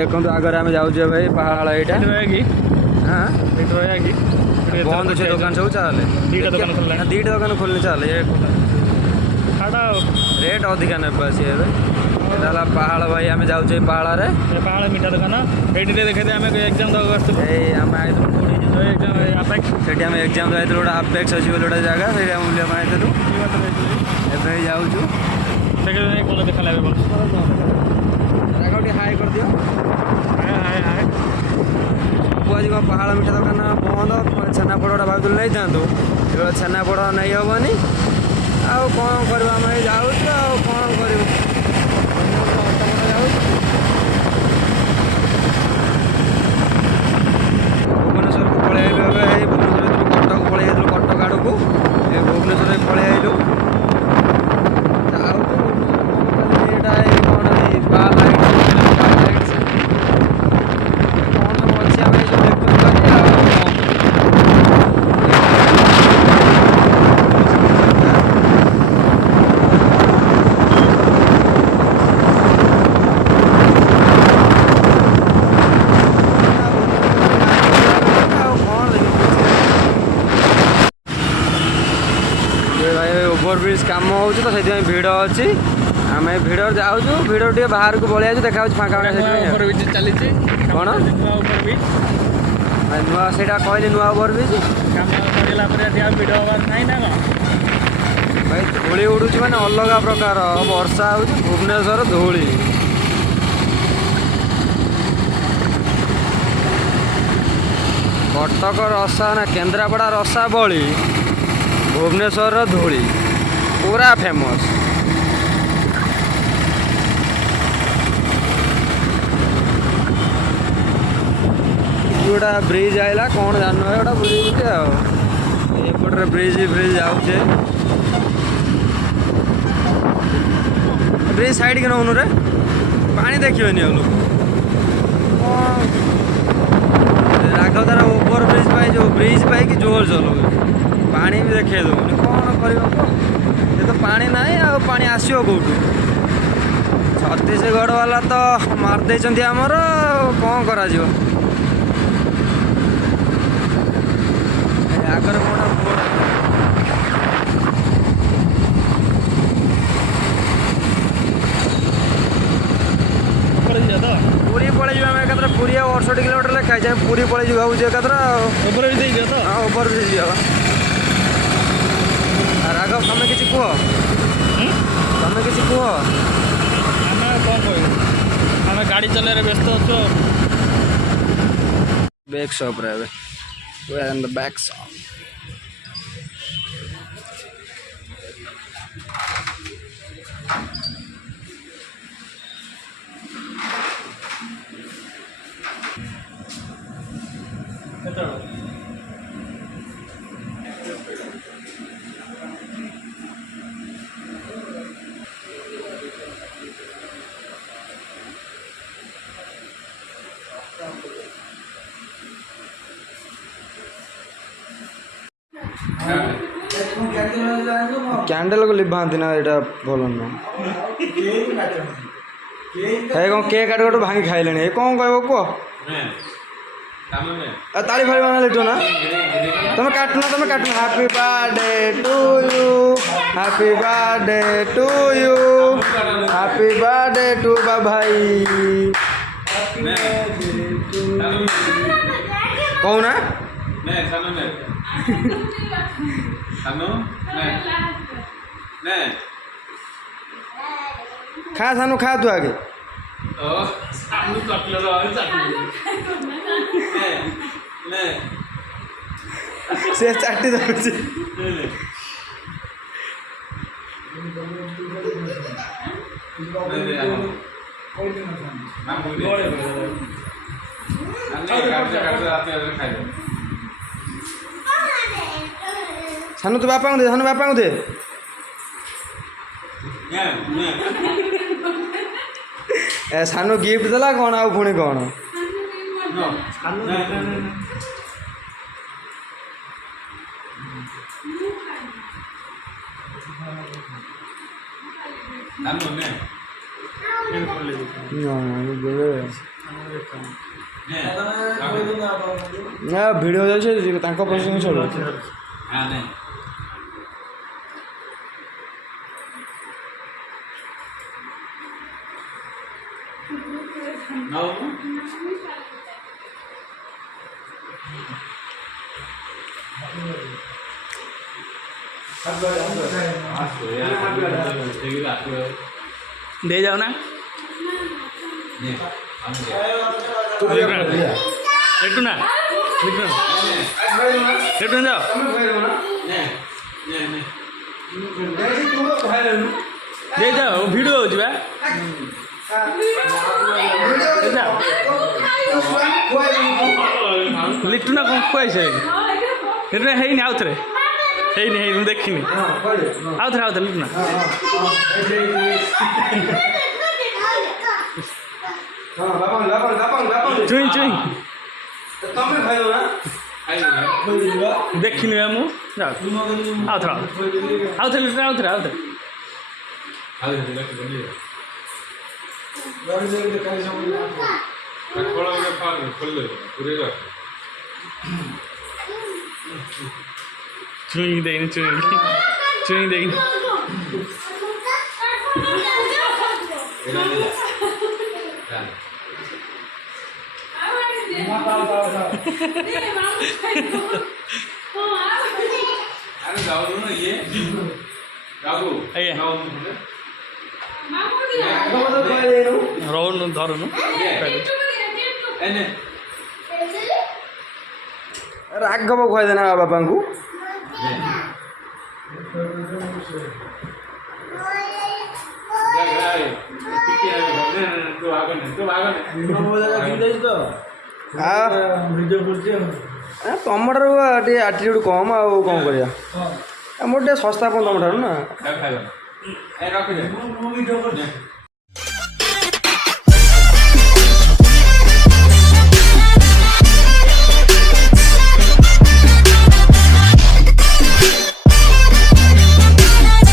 देखो आगे आम जाऊे भाई पहाड़ यहाँ हाँ बंद अच्छे दुकान सब चले दीटा दुकान खोलने चले रेट अधिका ने पहाड़ भाई आम जाऊे पहाड़ पहाड़ मीठा दुकान ये देखते आम एग्जाम सेठी आम एग्जाम जाइलु गोटे अपेक्स अच्छी गोटे जगह से बुलाप आइलु एवं जाऊँ देखा लगे हाई कर दियो हाय सब आज पहाड़ मीठा दुकान बंद छेनापोड़ गोटे भाव नहीं था छेनापोड़ नहीं हेनी आउ कौन कर जाऊँ कौन कर भुवनेश्वर को पलि आइलु भुवनेश्वर कटक पलि कटक आड़ को भुवनेश्वर पलि आइलु ओवरब्रिज कम हो तो से भिड़ अच्छी आम भिड़ जाऊँ भिड़ टे बाहर को पलि आसू देखा फाँका चली कौन नुआ से कहली नुआ ओवरब्रिज भाई धूली उड़ू मैंने अलग प्रकार वर्षा हो भुवनेश्वर धूली कटक रसा ना केन्द्रापड़ा रसा बड़ी भुवनेश्वर धूली पूरा फेमस गोटा ब्रिज आइला कौन जान गोटा ब्रिज एपटे ब्रिज जाऊे ब्रिज साइड के नौनु रे पानी देखिए राघव तारा ओवर ब्रिज पाई जो ब्रिज पाई कि जोर चलो पानी भी देखे दूनी कौन कर तो पानी ना पानी आसो कौटू छत्तीसगढ़ वाला तो मारदे आमर कौन करा आगर पूरी पलि आम एक 20-68 किलोमीटर लेखा जाए पूरी पलि भावुँ एक हाँ ओवर ब्रिज राघव तुम किसी कह तुम किसी कह आम कौन कह आम गाड़ी चलाइए व्यस्त अच्छु बैक शॉप रे we are in the back shop candle को लिभाती ना यहाँ भल नुह कौन केक काट गोटे भांगी खाइले कौन कह कह ताली फाली बना लिटो ना तुम काटना happy birthday to you happy birthday to you happy birthday to भाई कौन ना खा सानू खा तू आगे से चाटी दे सानू तो बापा दे सानू बापा दे ए सानू गिफ्ट देला कौन आउ पुणी कौन ନା ଭିଡ଼ିଓ ଯାଉଛି ତାଙ୍କ ପ୍ରସଙ୍ଗ ଚଳୁ दे जाओ ना एटू ना एटू जाओ दे जाओ वीडियो हो जा लिट्टू ना कौन खुआई से लिट्टू है नहीं आउ थे है नहीं मुझे देखनी आउ थे लिट्टू ना चुई चुई देखनी है मु आउ थे लिट्टू आउ थे चुई देनी चुई देनी रोनु धरुनु ରାଘବ ଖୁଆଇଦେନା ବାପାଙ୍କୁ ତମଠାରୁ ଟିକେ ଆଟିଟ୍ୟୁଡ଼ କମ୍ ଆଉ କ'ଣ କରିବା ମୋର ଟିକେ ଶସ୍ତା କ'ଣ ତମଠାରୁ ନା